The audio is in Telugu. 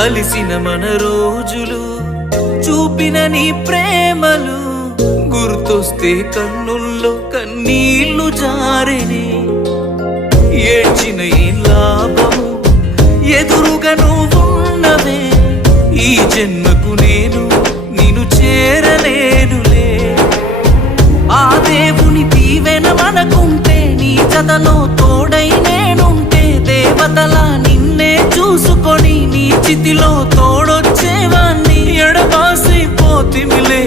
కలిసిన మన రోజులు చూపిన నీ ప్రేమలు గుర్తొస్తే కన్నుల్లో కన్నీళ్లు జారెనే ఏడ్చిన ఈ లాభము ఎదురుగా నువ్వున్నవే ఈ జన్మకు నేను నిన్ను చేరలేనులే ఆ దేవుని దీవెన మనకుంటే నీ జతలో తోడై నేనుంటే దేవతలా నిన్నే చూసుకొని నీ చితిలో తోడొచ్చేవాణ్ణి ఎడబాసి పోతిమిలే